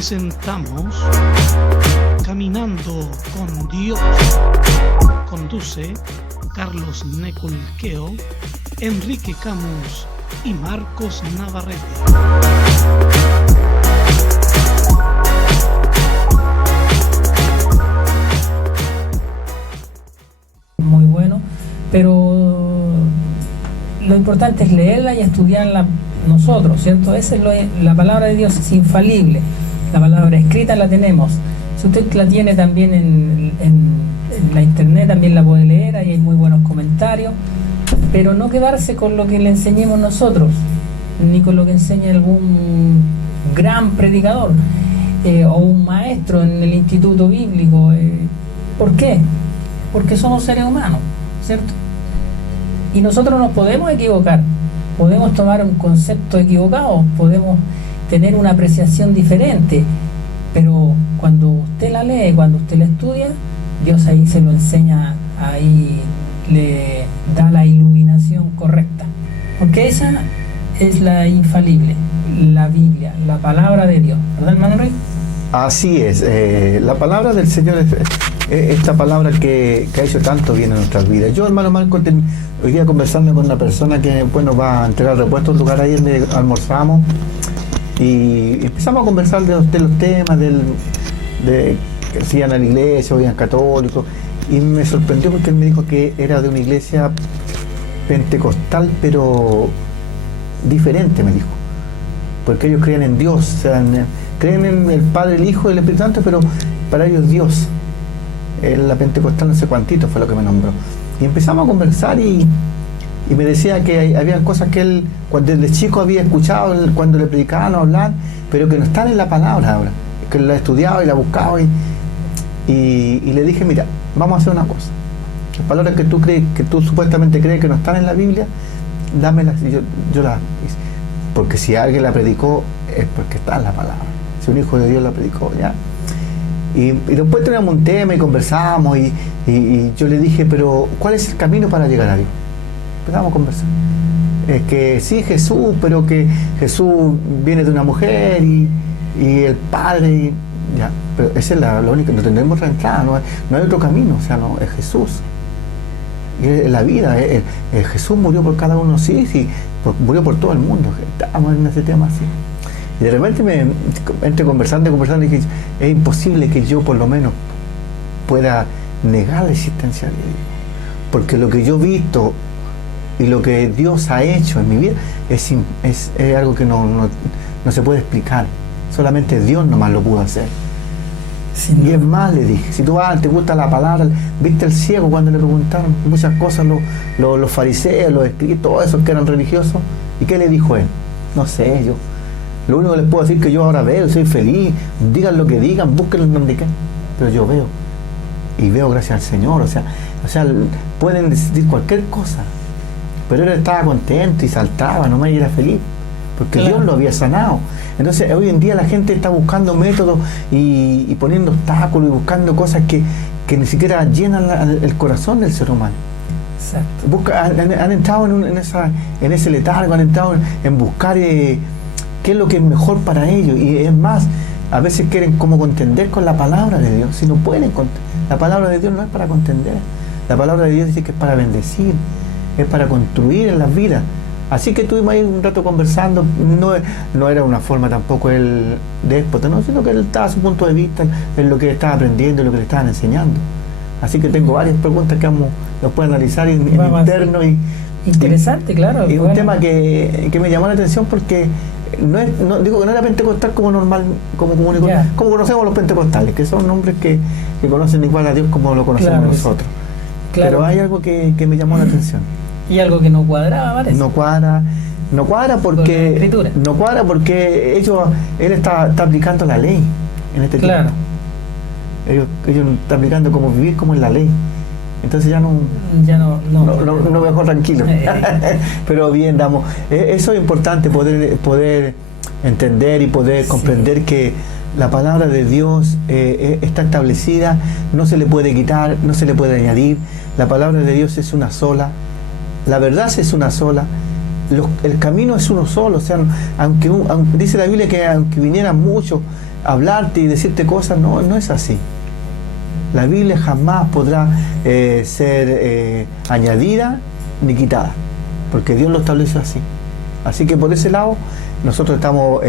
presentamos Caminando con Dios. Conduce Carlos Neculqueo, Enrique Camus y Marcos Navarrete. Muy bueno, pero lo importante es leerla y estudiarla nosotros, ¿cierto? La palabra de Dios es infalible, la palabra escrita la tenemos. Si usted la tiene también en la internet, también la puede leer, ahí hay muy buenos comentarios, pero no quedarse con lo que le enseñemos nosotros, ni con lo que enseñe algún gran predicador o un maestro en el instituto bíblico. ¿Por qué? Porque somos seres humanos, ¿cierto? Y nosotros nos podemos equivocar, podemos tomar un concepto equivocado, podemos tener una apreciación diferente, pero cuando usted la lee, cuando usted la estudia, Dios ahí se lo enseña, ahí le da la iluminación correcta, porque esa es la infalible, la Biblia, la palabra de Dios, ¿verdad, hermano Rey? Así es, la palabra del Señor es esta palabra que ha hecho tanto bien en nuestras vidas. Yo, hermano Marco, hoy día conversando con una persona que, bueno, va a entregar repuestos, un lugar ahí donde almorzamos, y empezamos a conversar de los temas, de que hacían a la iglesia, oían católicos, y me sorprendió porque él me dijo que era de una iglesia pentecostal, pero diferente, me dijo, porque ellos creen en Dios, o sea, creen en el Padre, el Hijo y el Espíritu Santo, pero para ellos Dios. La pentecostal no sé cuantito fue lo que me nombró. Y empezamos a conversar y me decía que había cosas que él cuando desde chico había escuchado cuando le predicaban o hablar, pero que no están en la palabra ahora, que la he estudiado y la he buscado y le dije, mira, vamos a hacer una cosa. Las palabras que tú supuestamente crees que no están en la Biblia, dámelas y yo las hice. Porque si alguien la predicó es porque está en la palabra. Si un hijo de Dios la predicó, ya. Y después teníamos un tema y conversamos y yo le dije, pero ¿cuál es el camino para llegar a Dios? Empezamos a conversar. Es que sí, Jesús, pero que Jesús viene de una mujer y el Padre, ya. Pero esa es la única, no tendremos reentrada, no hay otro camino, o sea, no, es Jesús. Y es la vida, Jesús murió por cada uno, sí, murió por todo el mundo. Estábamos en ese tema así. Y de repente entre conversando dije, es imposible que yo por lo menos pueda negar la existencia de Dios. Porque lo que yo he visto y lo que Dios ha hecho en mi vida es algo que no se puede explicar. Solamente Dios nomás lo pudo hacer. Sí, y es más, le dije, si tú te gusta la palabra, viste el ciego cuando le preguntaron muchas cosas los fariseos, los escritos, todos esos que eran religiosos, ¿y qué le dijo él? No sé, lo único que les puedo decir es que yo ahora veo, soy feliz, digan lo que digan, búsquenlo en donde quieran, pero yo veo, y veo gracias al Señor, o sea, pueden decir cualquier cosa, pero él estaba contento y saltaba nomás y era feliz, porque claro, Dios lo había sanado. Entonces hoy en día la gente está buscando métodos y poniendo obstáculos y buscando cosas que ni siquiera llenan el corazón del ser humano. Exacto. Han entrado en ese letargo, han entrado en buscar qué es lo que es mejor para ellos, y es más, a veces quieren como contender con la palabra de Dios, si no pueden. La palabra de Dios no es para contender, la palabra de Dios dice que es para bendecir, es para construir en las vidas. Así que estuvimos ahí un rato conversando, no era una forma tampoco él déspota, ¿no? Sino que él estaba a su punto de vista en lo que él estaba aprendiendo, en lo que le estaban enseñando. Así que tengo varias preguntas que los puedo analizar en interno. Interesante, claro. Y un tema que me llamó la atención porque digo que no era pentecostal como normal, como conocemos los pentecostales, que son hombres que conocen igual a Dios como lo conocemos, claro, nosotros. Claro. Pero hay algo que me llamó la atención. Y algo que no cuadraba, parece. No cuadra porque él está aplicando la ley en este tiempo. Claro. Ellos están aplicando como vivir como en la ley. Entonces ya no me dejó tranquilo. Pero bien, eso es importante, poder entender y poder comprender que la palabra de Dios está establecida, no se le puede quitar, no se le puede añadir. La palabra de Dios es una sola, la verdad es una sola, el camino es uno solo. O sea, aunque dice la Biblia que aunque vinieran muchos, hablarte y decirte cosas, no es así. La Biblia jamás podrá ser añadida ni quitada, porque Dios lo estableció así. Así que por ese lado nosotros estamos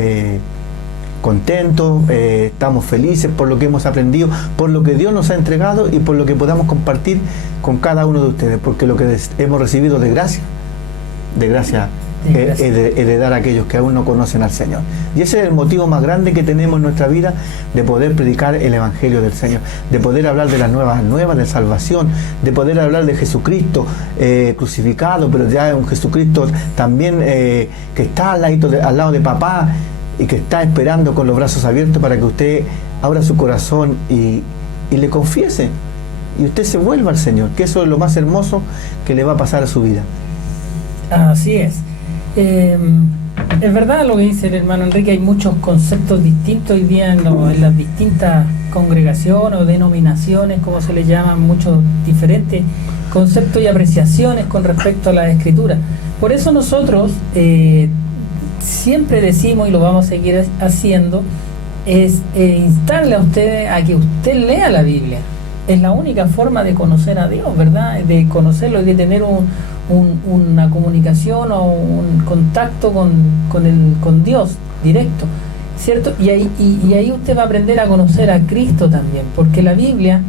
contentos, estamos felices por lo que hemos aprendido, por lo que Dios nos ha entregado y por lo que podamos compartir con cada uno de ustedes, porque lo que hemos recibido de gracia es de dar a aquellos que aún no conocen al Señor. Y ese es el motivo más grande que tenemos en nuestra vida, de poder predicar el Evangelio del Señor, de poder hablar de las nuevas de salvación, de poder hablar de Jesucristo crucificado, pero ya es un Jesucristo también que está al lado de papá y que está esperando con los brazos abiertos para que usted abra su corazón y le confiese y usted se vuelva al Señor, que eso es lo más hermoso que le va a pasar a su vida. Así es. Es verdad lo que dice el hermano Enrique, hay muchos conceptos distintos hoy día en las distintas congregaciones o denominaciones, como se les llaman, muchos diferentes conceptos y apreciaciones con respecto a la Escritura. Por eso nosotros siempre decimos, y lo vamos a seguir haciendo, es instarle a ustedes a que usted lea la Biblia. Es la única forma de conocer a Dios, ¿verdad? De conocerlo y de tener una comunicación o un contacto con Dios directo, ¿cierto? Y ahí usted va a aprender a conocer a Cristo también, porque la Biblia,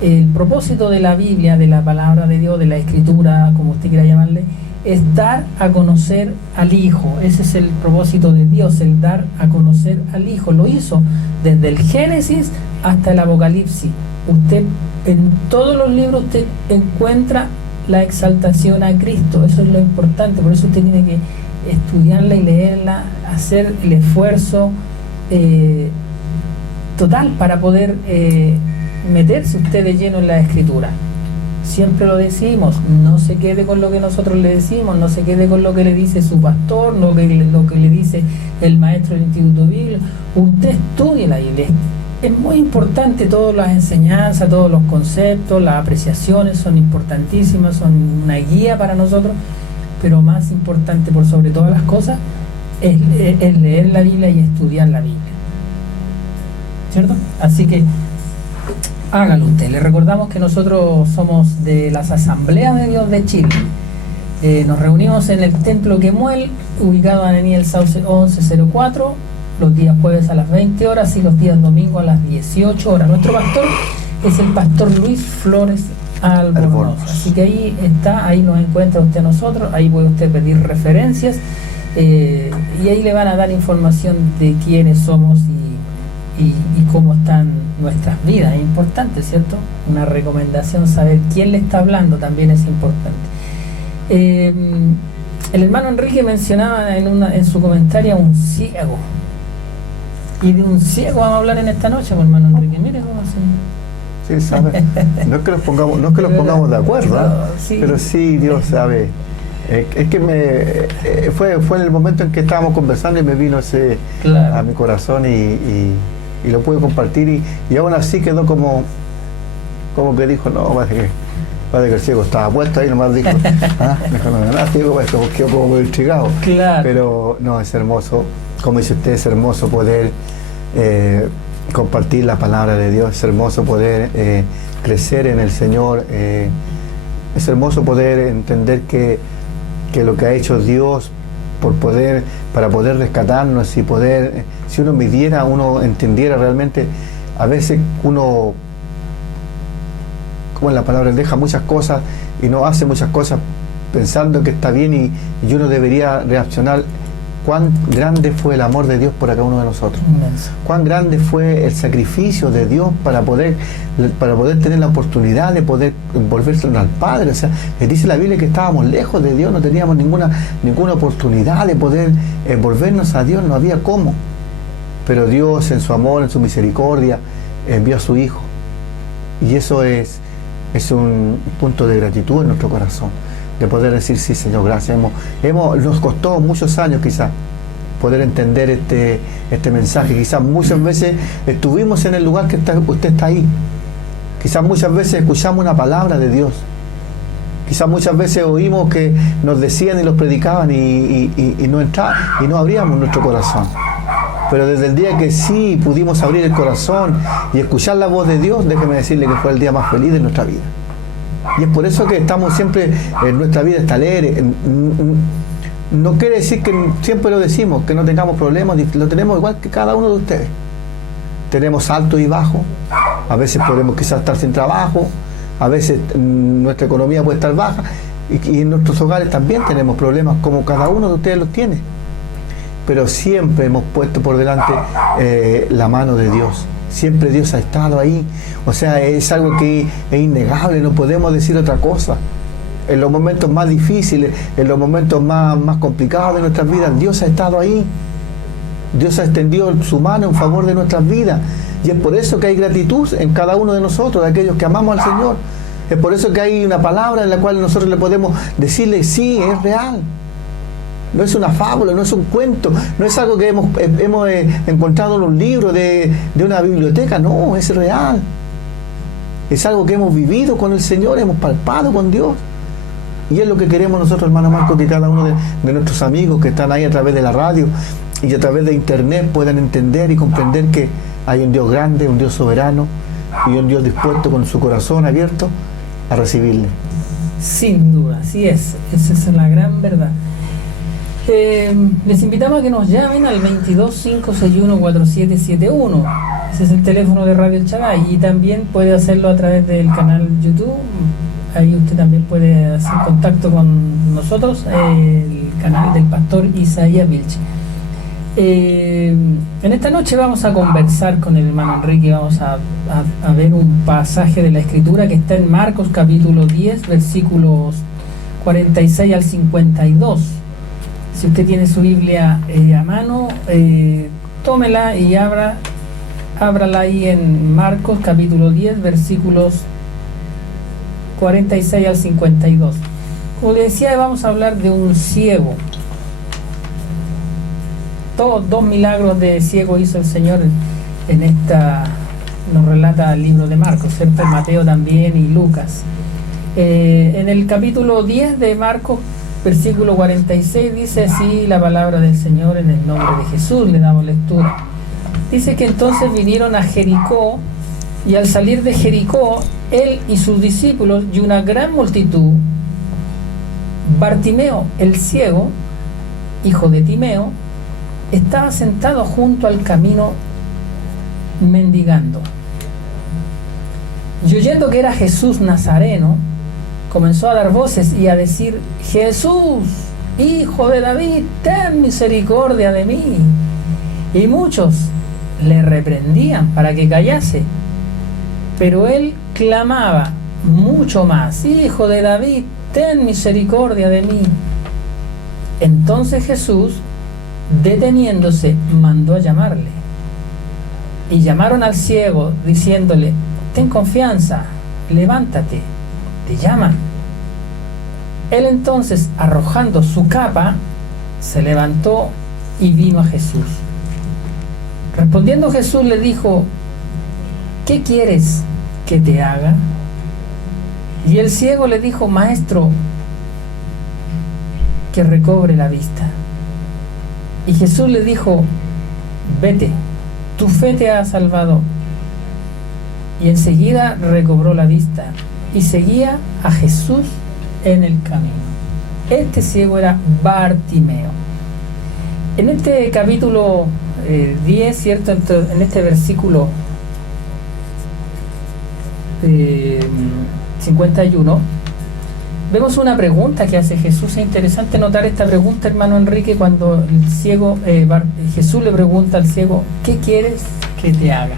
el propósito de la Biblia, de la palabra de Dios, de la Escritura, como usted quiera llamarle, es dar a conocer al Hijo. Ese es el propósito de Dios, el dar a conocer al Hijo. Lo hizo desde el Génesis hasta el Apocalipsis. Usted, en todos los libros, usted encuentra la exaltación a Cristo. Eso es lo importante. Por eso usted tiene que estudiarla y leerla, hacer el esfuerzo total para poder meterse usted de lleno en la Escritura. Siempre lo decimos, no se quede con lo que nosotros le decimos, no se quede con lo que le dice su pastor, lo que le dice el maestro del Instituto Bíblico. Usted estudie la Biblia. Es muy importante, todas las enseñanzas, todos los conceptos, las apreciaciones son importantísimas, son una guía para nosotros, pero más importante por sobre todas las cosas es leer la Biblia y estudiar la Biblia, ¿cierto? Así que hágalo usted. Le recordamos que nosotros somos de las Asambleas de Dios de Chile. Nos reunimos en el Templo Quemuel, ubicado en Avenida El Sauce 1104, los días jueves a las 20 horas y los días domingos a las 18 horas. Nuestro pastor es el pastor Luis Flores Albornoz. Así que ahí está, ahí nos encuentra usted a nosotros, ahí puede usted pedir referencias y ahí le van a dar información de quiénes somos y cómo están nuestras vidas. Es importante, ¿cierto? Una recomendación, saber quién le está hablando también es importante. El hermano Enrique mencionaba en su comentario a un ciego. Y de un ciego vamos a hablar en esta noche, hermano Enrique. Mire cómo se... Sí, sabe. No es que los pongamos de acuerdo, ¿eh? Sí. Pero sí, Dios sabe. Es que fue en el momento en que estábamos conversando y me vino ese a mi corazón y lo pude compartir y aún así quedó como que dijo, no, parece que el ciego estaba puesto ahí, nomás dijo, mejor no nada, ciego, quedó como intrigado. Claro. Pero no, es hermoso, como dice usted, es hermoso poder compartir la palabra de Dios, es hermoso poder crecer en el Señor, es hermoso poder entender que lo que ha hecho Dios para poder rescatarnos y poder, si uno midiera, uno entendiera realmente, a veces uno, como en la palabra, deja muchas cosas y no hace muchas cosas pensando que está bien y uno debería reaccionar. Cuán grande fue el amor de Dios por cada uno de nosotros. Inmenso. Cuán grande fue el sacrificio de Dios para poder tener la oportunidad de poder volverse al Padre. O sea, dice la Biblia que estábamos lejos de Dios, no teníamos ninguna oportunidad de poder volvernos a Dios, no había cómo. Pero Dios, en su amor, en su misericordia, envió a su Hijo. Y eso es un punto de gratitud en nuestro corazón, de poder decir, sí, Señor, gracias. Nos costó muchos años quizás poder entender este mensaje. Quizás muchas veces estuvimos en el lugar que usted está ahí. Quizás muchas veces escuchamos una palabra de Dios. Quizás muchas veces oímos que nos decían y los predicaban y no entraba, y no abríamos nuestro corazón. Pero desde el día que sí pudimos abrir el corazón y escuchar la voz de Dios, déjeme decirle que fue el día más feliz de nuestra vida. Y es por eso que estamos siempre, nuestra vida está alegre. No quiere decir que siempre lo decimos, que no tengamos problemas, lo tenemos igual que cada uno de ustedes. Tenemos altos y bajos, a veces podemos quizás estar sin trabajo, a veces nuestra economía puede estar baja, y en nuestros hogares también tenemos problemas como cada uno de ustedes los tiene. Pero siempre hemos puesto por delante la mano de Dios. Siempre Dios ha estado ahí. O sea, es algo que es innegable, no podemos decir otra cosa. En los momentos más difíciles, en los momentos más complicados de nuestras vidas, Dios ha estado ahí. Dios ha extendido su mano en favor de nuestras vidas. Y es por eso que hay gratitud en cada uno de nosotros, de aquellos que amamos al Señor. Es por eso que hay una palabra en la cual nosotros le podemos decirle, sí, es real. No es una fábula, no es un cuento, no es algo que hemos encontrado en un libro de una biblioteca, no, es real. Es algo que hemos vivido con el Señor, hemos palpado con Dios. Y es lo que queremos nosotros, hermano Marco, que cada uno de nuestros amigos que están ahí a través de la radio y a través de internet puedan entender y comprender que hay un Dios grande, un Dios soberano y un Dios dispuesto con su corazón abierto a recibirle. Sin duda, así es. Esa es la gran verdad. Les invitamos a que nos llamen al 22-561-4771. Ese es el teléfono de Radio El Shaddai, y también puede hacerlo a través del canal YouTube. Ahí usted también puede hacer contacto con nosotros, el canal del pastor Isaías Vilche. En esta noche vamos a conversar con el hermano Enrique. Vamos a ver un pasaje de la Escritura que está en Marcos capítulo 10, versículos 46 al 52. Si usted tiene su Biblia a mano, tómela y ábrala ahí en Marcos capítulo 10, versículos 46 al 52. Como le decía, vamos a hablar de un ciego. Dos milagros de ciego hizo el Señor en esta, nos relata el libro de Marcos, ¿cierto? Mateo también y Lucas. En el capítulo 10 de Marcos, versículo 46, dice así la palabra del Señor en el nombre de Jesús. Le damos lectura. Dice que entonces vinieron a Jericó, y al salir de Jericó, él y sus discípulos y una gran multitud, Bartimeo el ciego, hijo de Timeo, estaba sentado junto al camino mendigando. Y oyendo que era Jesús Nazareno, comenzó a dar voces y a decir: Jesús, hijo de David, ten misericordia de mí. Y muchos le reprendían para que callase, pero él clamaba mucho más: Hijo de David, ten misericordia de mí. Entonces Jesús, deteniéndose, mandó a llamarle. Y llamaron al ciego, diciéndole: ten confianza, levántate, te llaman. Él entonces, arrojando su capa, se levantó y vino a Jesús. Respondiendo Jesús le dijo: ¿qué quieres que te haga? Y el ciego le dijo: Maestro, que recobre la vista. Y Jesús le dijo: vete, tu fe te ha salvado. Y enseguida recobró la vista y seguía a Jesús en el camino. Este ciego era Bartimeo. En este capítulo 10, ¿cierto? En este versículo 51, vemos una pregunta que hace Jesús. Es interesante notar esta pregunta, hermano Enrique, cuando el ciego, Jesús le pregunta al ciego: ¿qué quieres que te haga?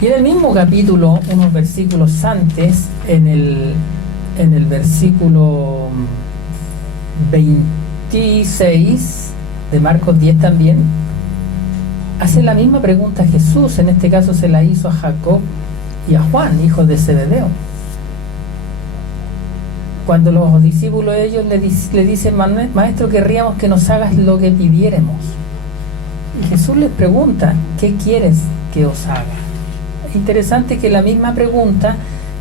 Y en el mismo capítulo, unos versículos antes, en el versículo 26 de Marcos 10 también, hace la misma pregunta a Jesús. En este caso se la hizo a Jacob y a Juan, hijos de Zebedeo. Cuando los discípulos de ellos le dicen: Maestro, querríamos que nos hagas lo que pidiéremos. Y Jesús les pregunta: ¿qué quieres que os haga? Interesante que la misma pregunta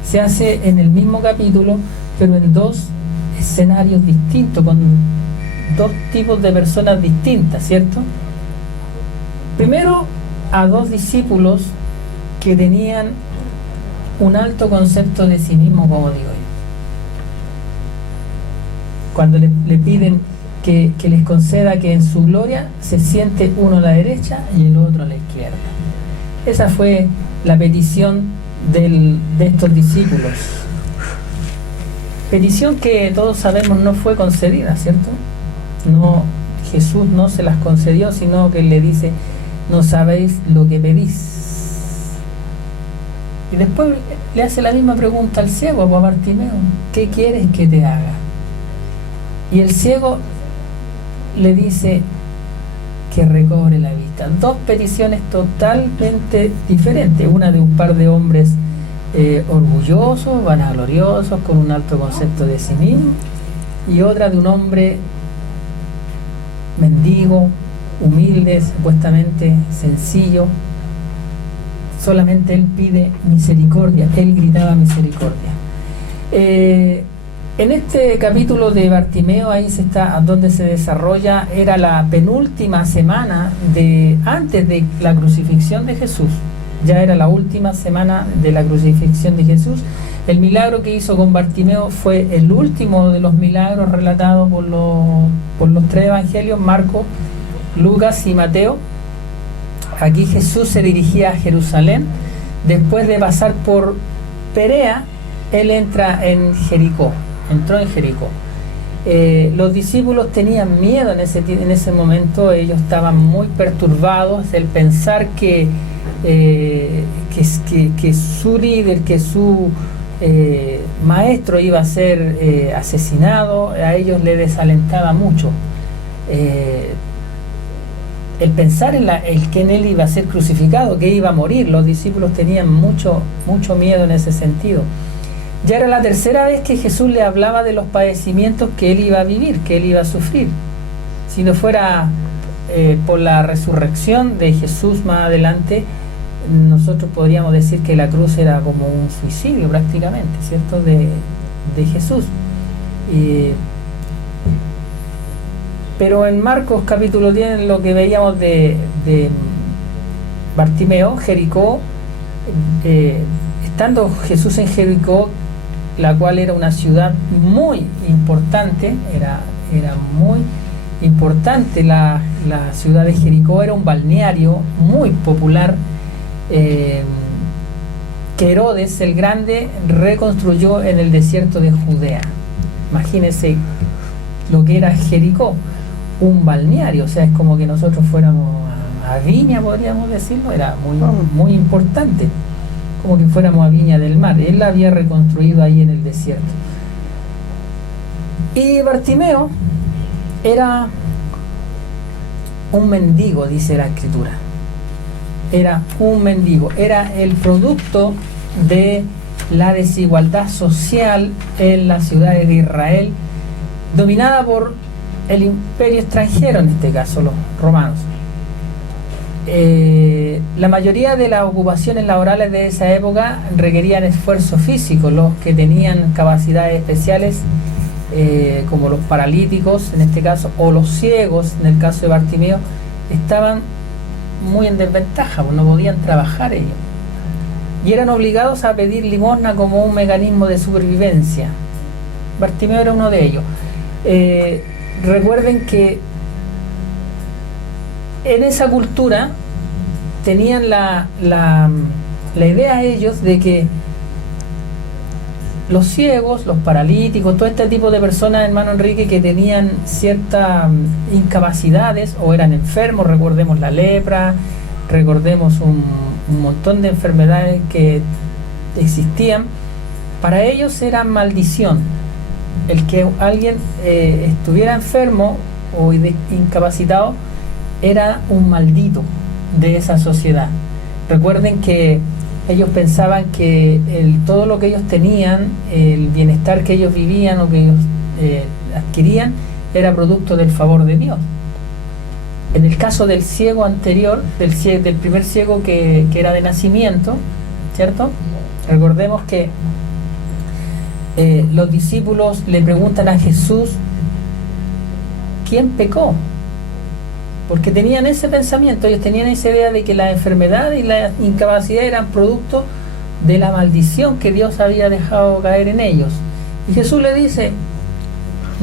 se hace en el mismo capítulo, pero en dos escenarios distintos, con dos tipos de personas distintas, ¿cierto? Primero, a dos discípulos que tenían un alto concepto de sí mismo, como digo yo. Cuando le piden que les conceda que en su gloria se siente uno a la derecha y el otro a la izquierda. Esa fue la petición de estos discípulos. Petición que todos sabemos no fue concedida, ¿cierto? No, Jesús no se las concedió, sino que le dice: no sabéis lo que pedís. Y después le hace la misma pregunta al ciego, a Bartimeo: ¿qué quieres que te haga? Y el ciego le dice que recobre la vista. Dos peticiones totalmente diferentes, una de un par de hombres orgullosos, vanagloriosos, con un alto concepto de sí mismo, y otra de un hombre mendigo, humilde, supuestamente sencillo. Solamente él pide misericordia, él gritaba misericordia. En este capítulo de Bartimeo, ahí donde se desarrolla, era la penúltima semana antes de la crucifixión de Jesús. Ya era la última semana de la crucifixión de Jesús. El milagro que hizo con Bartimeo fue el último de los milagros relatados por los tres evangelios, Marcos, Lucas y Mateo. Aquí Jesús se dirigía a Jerusalén. Después de pasar por Perea, él entró en Jericó. Los discípulos tenían miedo en ese momento. Ellos estaban muy perturbados. El pensar que su líder, que su maestro iba a ser asesinado, a ellos les desalentaba mucho. El pensar en que en él iba a ser crucificado, que iba a morir. Los discípulos tenían mucho miedo en ese sentido. Ya era la tercera vez que Jesús le hablaba de los padecimientos que él iba a vivir, que él iba a sufrir. Si no fuera por la resurrección de Jesús más adelante, nosotros podríamos decir que la cruz era como un suicidio prácticamente, ¿cierto?, de Jesús. Pero en Marcos capítulo 10, lo que veíamos de Bartimeo, Jericó, estando Jesús en Jericó, la cual era una ciudad muy importante, era muy importante la ciudad de Jericó, era un balneario muy popular, que Herodes el Grande reconstruyó en el desierto de Judea. Imagínense lo que era Jericó, un balneario, o sea, es como que nosotros fuéramos a Viña, podríamos decirlo, era muy importante, como que fuéramos a Viña del Mar. Él la había reconstruido ahí en el desierto. Y Bartimeo era un mendigo, dice la Escritura. Era un mendigo, era el producto de la desigualdad social en las ciudades de Israel, dominada por el imperio extranjero, en este caso los romanos. La mayoría de las ocupaciones laborales de esa época requerían esfuerzo físico. Los que tenían capacidades especiales, como los paralíticos en este caso, o los ciegos en el caso de Bartimeo, estaban muy en desventaja, pues no podían trabajar ellos, y eran obligados a pedir limosna como un mecanismo de supervivencia. Bartimeo era uno de ellos. Recuerden que en esa cultura tenían la idea ellos de que los ciegos, los paralíticos, todo este tipo de personas, hermano Enrique, que tenían ciertas incapacidades o eran enfermos, recordemos la lepra, recordemos un montón de enfermedades que existían, para ellos era maldición. El que alguien estuviera enfermo o incapacitado era un maldito de esa sociedad. Recuerden que ellos pensaban que todo lo que ellos tenían, el bienestar que ellos vivían o que ellos adquirían, era producto del favor de Dios. En el caso del ciego anterior, del primer ciego que era de nacimiento, ¿cierto? Recordemos que los discípulos le preguntan a Jesús: ¿quién pecó? porque tenían ese pensamiento, ellos tenían esa idea de que la enfermedad y la incapacidad eran producto de la maldición que Dios había dejado caer en ellos. Y Jesús le dice,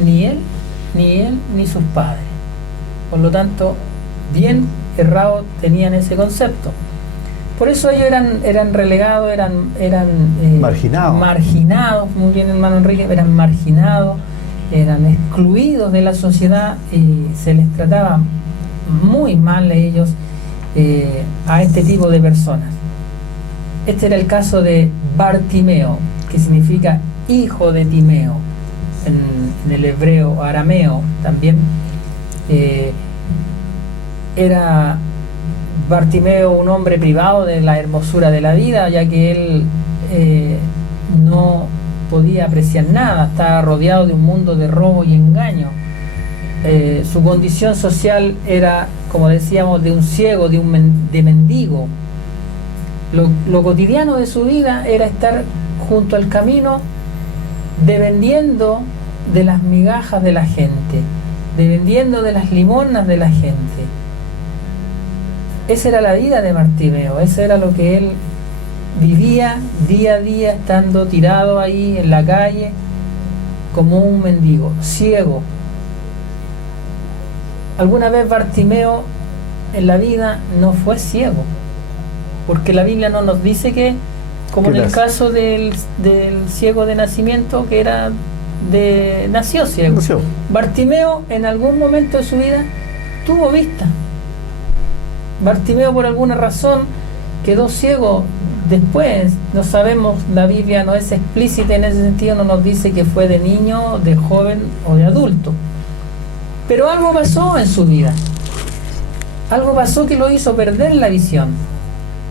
ni él, ni sus padres. Por lo tanto, bien errados tenían ese concepto. Por eso ellos eran relegados, eran marginados, muy bien hermano Enrique, eran marginados, eran excluidos de la sociedad y se les trataba muy mal a ellos, a este tipo de personas. Este era el caso de Bartimeo, que significa hijo de Timeo, en el hebreo arameo también. Era Bartimeo un hombre privado de la hermosura de la vida, ya que él no podía apreciar nada, estaba rodeado de un mundo de robo y engaño. Su condición social era, como decíamos, de un ciego, de mendigo. Lo cotidiano de su vida era estar junto al camino dependiendo de las migajas de la gente, dependiendo de las limosnas de la gente. Esa era la vida de Bartimeo, eso era lo que él vivía día a día, estando tirado ahí en la calle como un mendigo, ciego. Alguna vez Bartimeo en la vida no fue ciego, porque la Biblia no nos dice que, como en el caso del ciego de nacimiento, que nació ciego. Bartimeo en algún momento de su vida tuvo vista. Bartimeo por alguna razón quedó ciego después, no sabemos, la Biblia no es explícita en ese sentido, no nos dice que fue de niño, de joven o de adulto. Pero algo pasó en su vida, algo pasó que lo hizo perder la visión,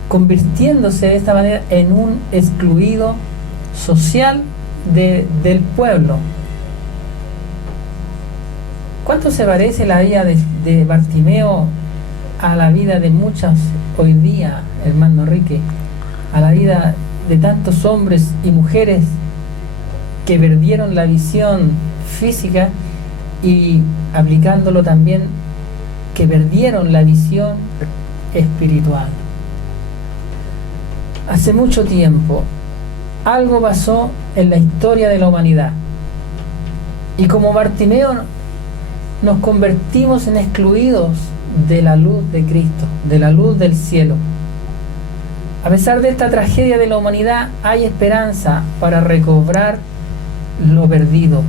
convirtiéndose de esta manera en un excluido social del pueblo. ¿Cuánto se parece la vida de Bartimeo a la vida de muchas hoy día, hermano Enrique, a la vida de tantos hombres y mujeres que perdieron la visión física y, aplicándolo también, que perdieron la visión espiritual? Hace mucho tiempo algo pasó en la historia de la humanidad y como Bartimeo nos convertimos en excluidos de la luz de Cristo, de la luz del cielo. A pesar de esta tragedia de la humanidad, hay esperanza para recobrar lo perdido.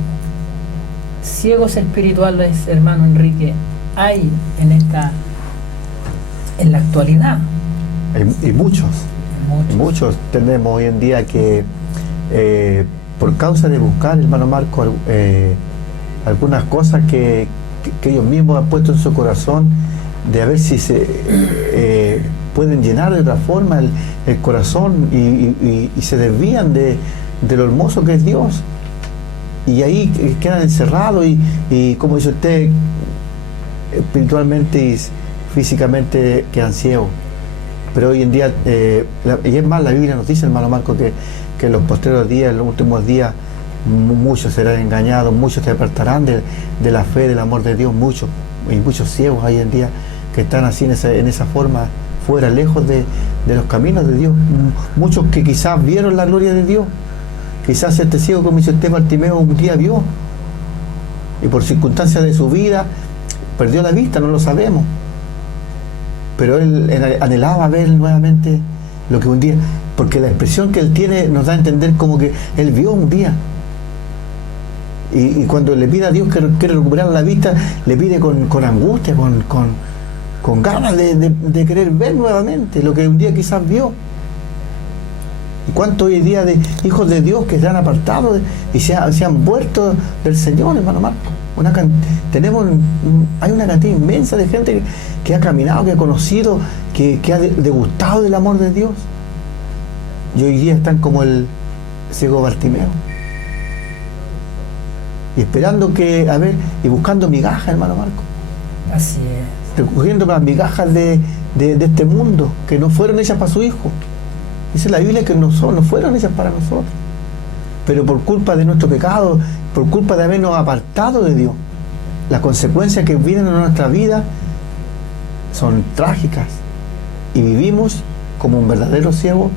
Ciegos espirituales, hermano Enrique, hay en la actualidad. Y muchos tenemos hoy en día que por causa de buscar, hermano Marco, algunas cosas que ellos mismos han puesto en su corazón, de a ver si se pueden llenar de otra forma el corazón y se desvían de lo hermoso que es Dios, y ahí quedan encerrados y como dice usted, espiritualmente y físicamente quedan ciegos. Pero hoy en día, y es más, la Biblia nos dice, hermano Marco, que en los postreros días, en los últimos días, muchos serán engañados, muchos se apartarán de la fe, del amor de Dios, muchos ciegos hoy en día que están así en esa forma, fuera, lejos de los caminos de Dios. Muchos que quizás vieron la gloria de Dios, quizás este ciego, como dice usted, Bartimeo, un día vio, y por circunstancias de su vida perdió la vista, no lo sabemos, pero él anhelaba ver nuevamente lo que un día, porque la expresión que él tiene nos da a entender como que él vio un día. Y cuando le pide a Dios que quiere recuperar la vista, le pide con angustia, con ganas de querer ver nuevamente lo que un día quizás vio. ¿Y cuántos hoy día de hijos de Dios que se han apartado y se han vuelto del Señor, hermano Marco? Hay una cantidad inmensa de gente que ha caminado, que ha conocido, que ha degustado del amor de Dios, y hoy día están como el ciego Bartimeo, y esperando y buscando migajas, hermano Marco. Así es. Recogiendo las migajas de este mundo, que no fueron hechas para su hijo. Dice la Biblia que no fueron hechas para nosotros, pero por culpa de nuestro pecado, por culpa de habernos apartado de Dios, las consecuencias que vienen en nuestra vida son trágicas y vivimos como un verdadero ciego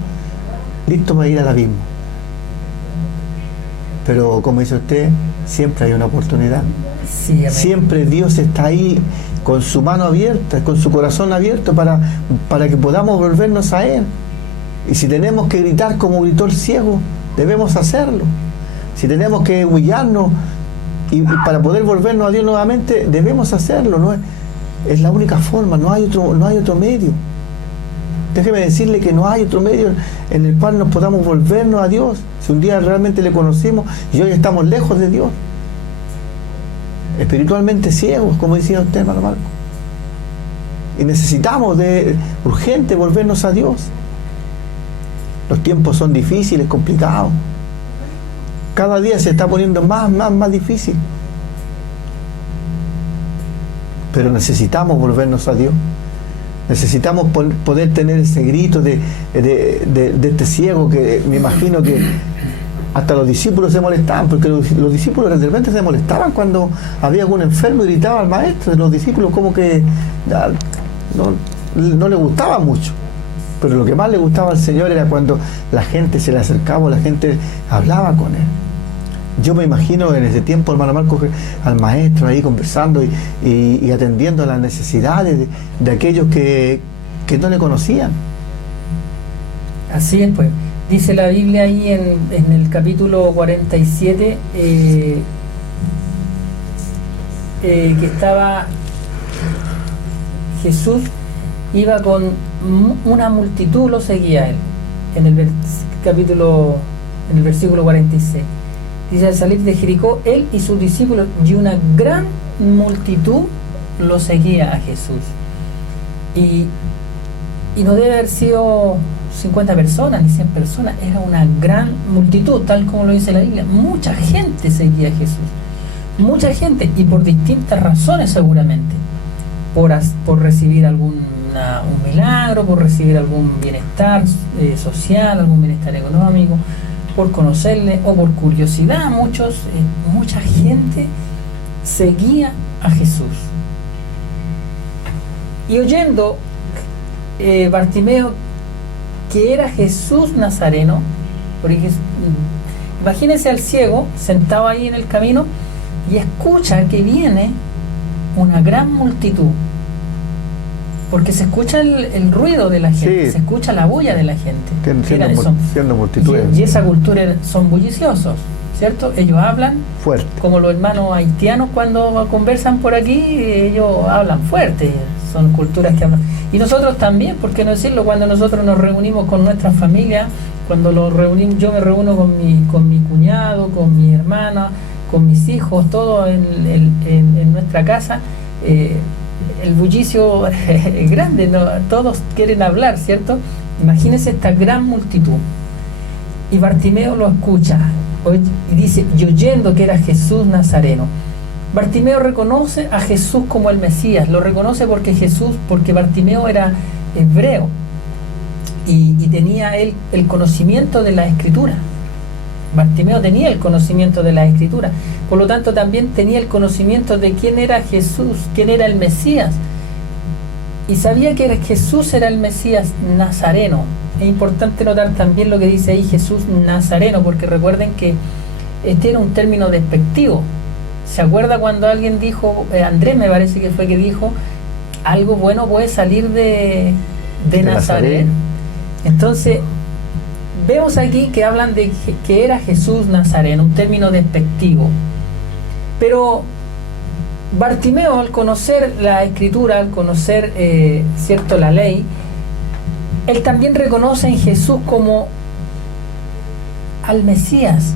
listo para ir al abismo. Pero como dice usted, siempre hay una oportunidad. Sí, Siempre Dios está ahí con su mano abierta, con su corazón abierto para que podamos volvernos a Él. Y si tenemos que gritar como gritó el ciego, debemos hacerlo. Si tenemos que humillarnos y para poder volvernos a Dios nuevamente, debemos hacerlo. ¿No? Es la única forma, no hay otro medio. Déjeme decirle que no hay otro medio en el cual nos podamos volvernos a Dios. Si un día realmente le conocimos y hoy estamos lejos de Dios, espiritualmente ciegos, como decía usted, hermano Marco. Y necesitamos urgente volvernos a Dios. Los tiempos son difíciles, complicados. Cada día se está poniendo más difícil. Pero necesitamos volvernos a Dios. Necesitamos poder tener ese grito de este ciego, que me imagino que hasta los discípulos se molestaban, porque los discípulos de repente se molestaban cuando había algún enfermo y gritaba al maestro. Los discípulos como que no les gustaba mucho. Pero lo que más le gustaba al Señor era cuando la gente se le acercaba, la gente hablaba con Él. Yo me imagino en ese tiempo, hermano Marcos, al maestro ahí conversando y atendiendo a las necesidades de aquellos que no le conocían. Así es, pues. Dice la Biblia ahí en el capítulo 47 que estaba Jesús, iba con una multitud, lo seguía a Él, en el versículo 46. Dice, al salir de Jericó, Él y sus discípulos y una gran multitud lo seguía a Jesús. Y no debe haber sido 50 personas ni 100 personas, era una gran multitud, tal como lo dice la Biblia. Mucha gente seguía a Jesús, mucha gente, y por distintas razones seguramente, por recibir un milagro, por recibir algún bienestar social, algún bienestar económico, por conocerle o por curiosidad. Mucha gente seguía a Jesús. Y oyendo Bartimeo que era Jesús Nazareno, porque imagínense al ciego sentado ahí en el camino y escucha que viene una gran multitud, porque se escucha el ruido de la gente, sí, se escucha la bulla de la gente, siendo multitudes. Y esa cultura son bulliciosos, ¿cierto? Ellos hablan fuerte, como los hermanos haitianos cuando conversan por aquí, ellos hablan fuerte. Son culturas que hablan. Y nosotros también, ¿por qué no decirlo? Cuando nosotros nos reunimos con nuestra familia, cuando yo me reúno con mi cuñado, con mi hermana, con mis hijos, todos en nuestra casa, el bullicio es grande, ¿no? Todos quieren hablar, ¿cierto? Imagínense esta gran multitud. Y Bartimeo lo escucha y dice, y oyendo que era Jesús Nazareno. Bartimeo reconoce a Jesús como el Mesías, lo reconoce porque Bartimeo era hebreo y tenía él el conocimiento de la Escritura. Bartimeo tenía el conocimiento de la Escritura, por lo tanto también tenía el conocimiento de quién era Jesús, quién era el Mesías, y sabía que Jesús era el Mesías Nazareno. Es importante notar también lo que dice ahí Jesús Nazareno, porque recuerden que este era un término despectivo. ¿Se acuerda cuando alguien dijo, Andrés me parece que fue que dijo, algo bueno puede salir de Nazaret? Entonces, vemos aquí que hablan de que era Jesús Nazareno, un término despectivo. Pero Bartimeo, al conocer la Escritura, al conocer cierto, la ley, él también reconoce en Jesús como al Mesías.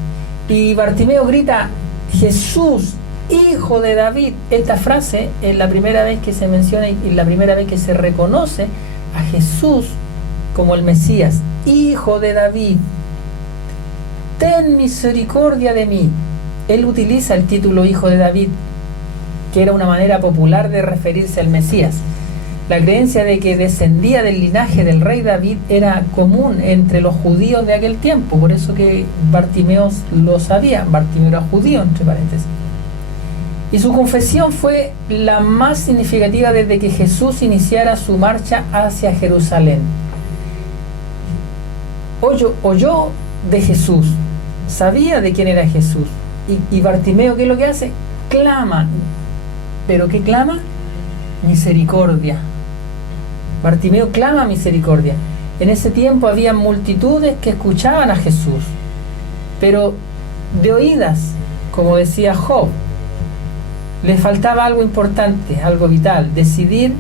Y Bartimeo grita, Jesús, Hijo de David. Esta frase es la primera vez que se menciona y la primera vez que se reconoce a Jesús como el Mesías. Hijo de David, ten misericordia de mí. Él utiliza el título Hijo de David, que era una manera popular de referirse al Mesías. La creencia de que descendía del linaje del rey David era común entre los judíos de aquel tiempo, por eso que Bartimeo lo sabía. Bartimeo era judío, entre paréntesis. Y su confesión fue la más significativa desde que Jesús iniciara su marcha hacia Jerusalén. Oyó de Jesús, sabía de quién era Jesús. Y Bartimeo, ¿qué es lo que hace? Clama. ¿Pero qué clama? Misericordia. Bartimeo clama misericordia. En ese tiempo había multitudes que escuchaban a Jesús, pero de oídas, como decía Job. Les faltaba algo importante, algo vital: decidir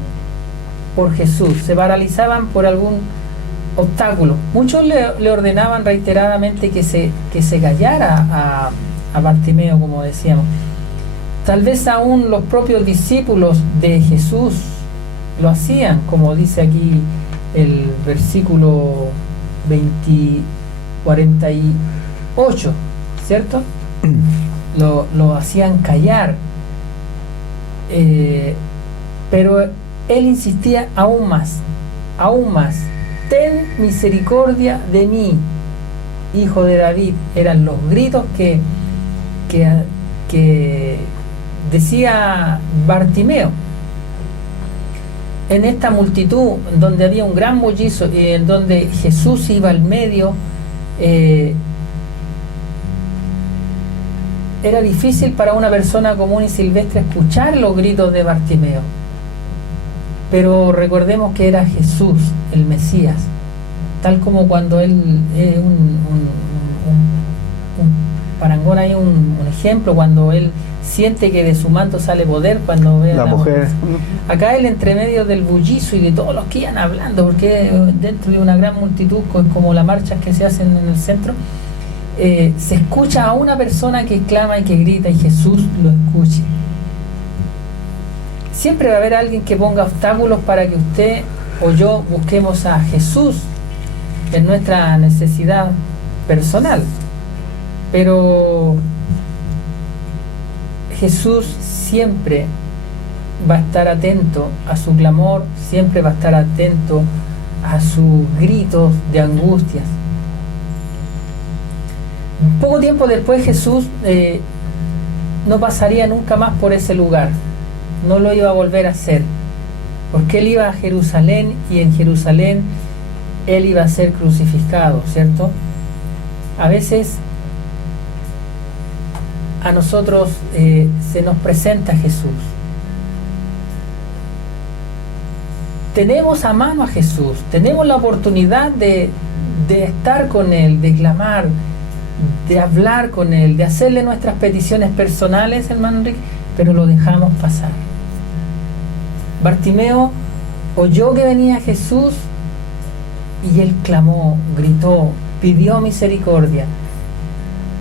por Jesús. Se paralizaban por algún obstáculo. Muchos le ordenaban reiteradamente que se callara a Bartimeo, como decíamos. Tal vez aún los propios discípulos de Jesús lo hacían, como dice aquí el versículo 48, ¿cierto? Lo hacían callar. Pero él insistía aún más. Ten misericordia de mí, hijo de David. Eran los gritos que decía Bartimeo. En esta multitud, donde había un gran bullicio y en donde Jesús iba al medio, era difícil para una persona común y silvestre escuchar los gritos de Bartimeo. Pero recordemos que era Jesús, el Mesías, tal como cuando él un parangón, hay un ejemplo, cuando él siente que de su manto sale poder, cuando ve a la mujer. Acá él, entre medio del bullicio y de todos los que iban hablando, porque dentro de una gran multitud, como las marchas que se hacen en el centro, se escucha a una persona que clama y que grita, y Jesús lo escuche. Siempre va a haber alguien que ponga obstáculos para que usted o yo busquemos a Jesús en nuestra necesidad personal. Pero Jesús siempre va a estar atento a su clamor, siempre va a estar atento a sus gritos de angustias. Poco tiempo después Jesús no pasaría nunca más por ese lugar, no lo iba a volver a hacer, porque él iba a Jerusalén y en Jerusalén él iba a ser crucificado, ¿cierto? A veces a nosotros se nos presenta Jesús. Tenemos a mano a Jesús, tenemos la oportunidad de estar con Él, de clamar, de hablar con Él, de hacerle nuestras peticiones personales, hermano Enrique, pero lo dejamos pasar. Bartimeo oyó que venía Jesús y él clamó, gritó, pidió misericordia.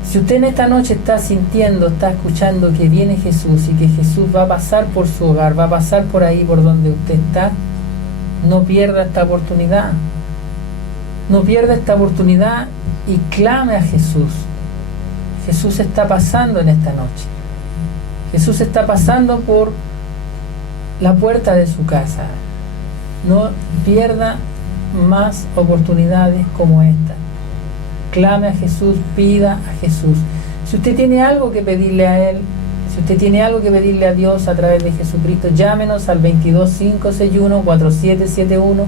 Si usted en esta noche está sintiendo, está escuchando que viene Jesús y que Jesús va a pasar por su hogar, va a pasar por ahí por donde usted está, no pierda esta oportunidad. No pierda esta oportunidad y clame a Jesús. Jesús está pasando en esta noche. Jesús está pasando por la puerta de su casa. No pierda más oportunidades como esta. Clame a Jesús, pida a Jesús. Si usted tiene algo que pedirle a Él, si usted tiene algo que pedirle a Dios a través de Jesucristo, llámenos al 22561-4771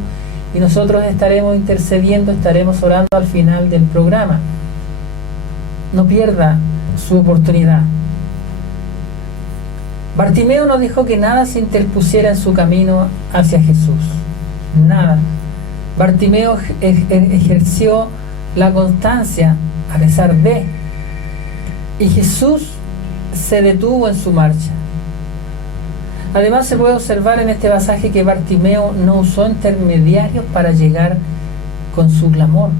y nosotros estaremos intercediendo, estaremos orando al final del programa. No pierda su oportunidad. Bartimeo nos dijo que nada se interpusiera en su camino hacia Jesús. Nada. Bartimeo ejerció la constancia a pesar de, y Jesús se detuvo en su marcha. Además, se puede observar en este pasaje que Bartimeo no usó intermediarios para llegar con su clamor.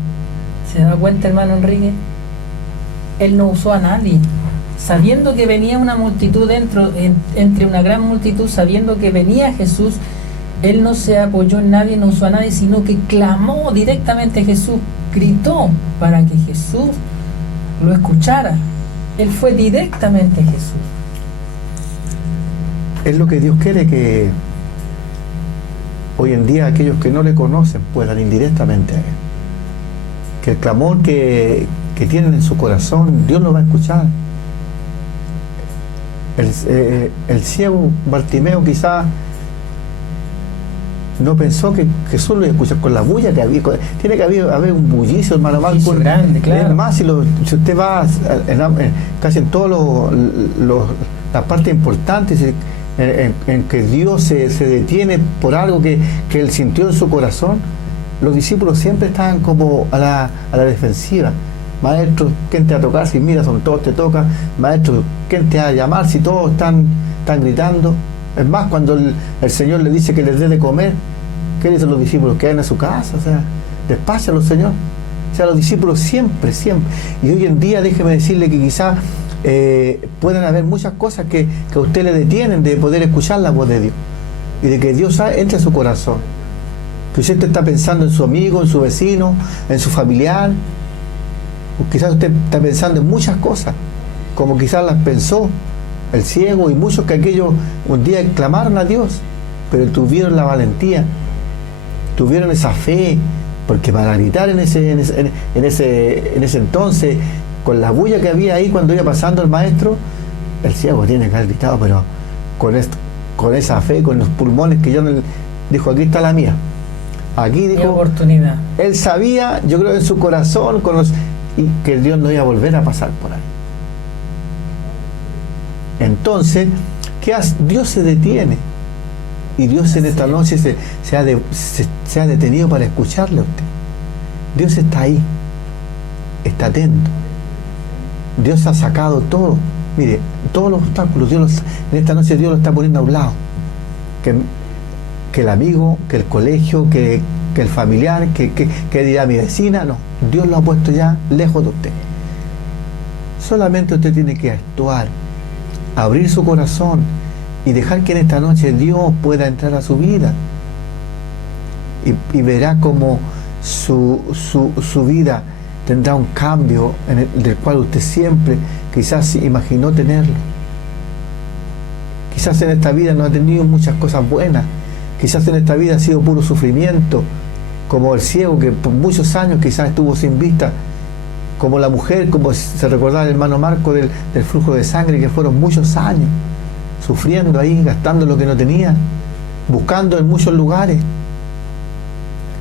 ¿Se da cuenta, hermano Enrique? Él no usó a nadie. Sabiendo que venía una multitud entre una gran multitud, sabiendo que venía Jesús, él no se apoyó en nadie, no usó a nadie, sino que clamó directamente a Jesús, gritó para que Jesús lo escuchara. Él fue directamente a Jesús. Es lo que Dios quiere, que hoy en día aquellos que no le conocen puedan indirectamente a Él. Que el clamor que tienen en su corazón, Dios lo va a escuchar. el ciego Bartimeo quizás no pensó que Jesús lo iba a escuchar con la bulla que había. Tiene que haber un bullicio, hermano Marco. Grande, claro. Es más, si usted va casi en todas las partes importantes en que Dios se detiene por algo que él sintió en su corazón, los discípulos siempre estaban como a la defensiva. Maestro, ¿quién te va a tocar? Si mira, son todos te tocan. Maestro, ¿quién te va a llamar si todos están gritando? Es más, cuando el Señor le dice que les dé de comer, ¿qué dicen los discípulos? Que vayan a su casa, o sea, despáchalo, Señor. O sea, los discípulos siempre. Y hoy en día, déjeme decirle que quizás puedan haber muchas cosas que a usted le detienen de poder escuchar la voz de Dios y de que Dios entre a su corazón. Que usted está pensando en su amigo, en su vecino, en su familiar. O quizás usted está pensando en muchas cosas, como quizás las pensó el ciego y muchos que aquellos un día clamaron a Dios, pero tuvieron la valentía, tuvieron esa fe, porque para gritar en ese entonces, con la bulla que había ahí cuando iba pasando el maestro, el ciego tiene que haber gritado, pero con esa fe, con los pulmones que yo dijo, aquí está la mía. Aquí dijo, oportunidad. Él sabía, yo creo en su corazón, y que Dios no iba a volver a pasar por ahí. Entonces, ¿qué hace? Dios se detiene. Y Dios en esta noche se ha detenido para escucharle a usted. Dios está ahí, está atento. Dios ha sacado todo. Mire, todos los obstáculos, en esta noche Dios lo está poniendo a un lado. Que el amigo, que el colegio, que el familiar, que dirá mi vecina, no. Dios lo ha puesto ya lejos de usted. Solamente usted tiene que actuar, abrir su corazón y dejar que en esta noche Dios pueda entrar a su vida y verá como su vida tendrá un cambio del cual usted siempre quizás imaginó tenerlo. Quizás en esta vida no ha tenido muchas cosas buenas, quizás en esta vida ha sido puro sufrimiento, como el ciego que por muchos años quizás estuvo sin vista, como la mujer, como se recordaba el hermano Marco del flujo de sangre, que fueron muchos años sufriendo ahí, gastando lo que no tenía, buscando en muchos lugares.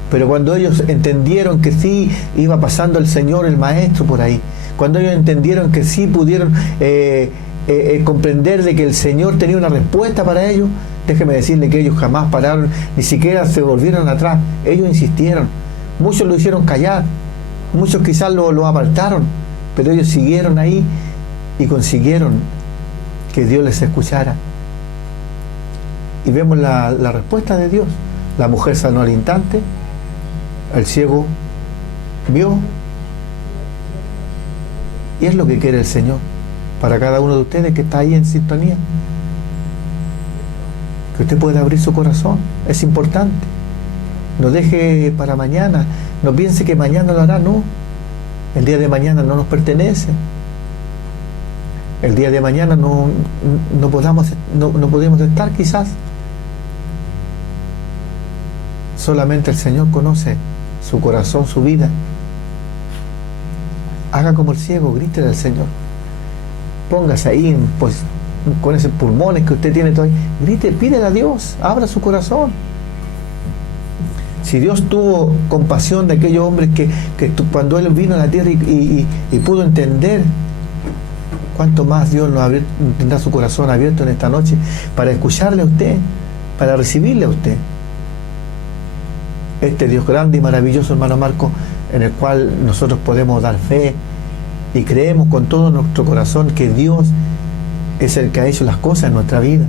Pero cuando ellos entendieron que sí iba pasando el Señor, el Maestro por ahí, cuando ellos entendieron que sí pudieron comprender de que el Señor tenía una respuesta para ellos, déjeme decirle que ellos jamás pararon, ni siquiera se volvieron atrás. Ellos insistieron, muchos lo hicieron callar, muchos quizás lo apartaron, pero ellos siguieron ahí y consiguieron que Dios les escuchara. Y vemos la respuesta de Dios. La mujer sanó al instante, el ciego vio, y es lo que quiere el Señor para cada uno de ustedes que está ahí en sintonía. Que usted pueda abrir su corazón, es importante. No deje para mañana, no piense que mañana lo hará, no. El día de mañana no nos pertenece. El día de mañana no podemos estar quizás. Solamente el Señor conoce su corazón, su vida. Haga como el ciego, grítele al Señor. Póngase ahí con esos pulmones que usted tiene todavía. Grite, pídele a Dios, abra su corazón. Si Dios tuvo compasión de aquellos hombres que cuando Él vino a la tierra y pudo entender, ¿cuánto más Dios tendrá su corazón abierto en esta noche para escucharle a usted, para recibirle a usted? Este Dios grande y maravilloso, hermano Marco, en el cual nosotros podemos dar fe y creemos con todo nuestro corazón que Dios es el que ha hecho las cosas en nuestra vida.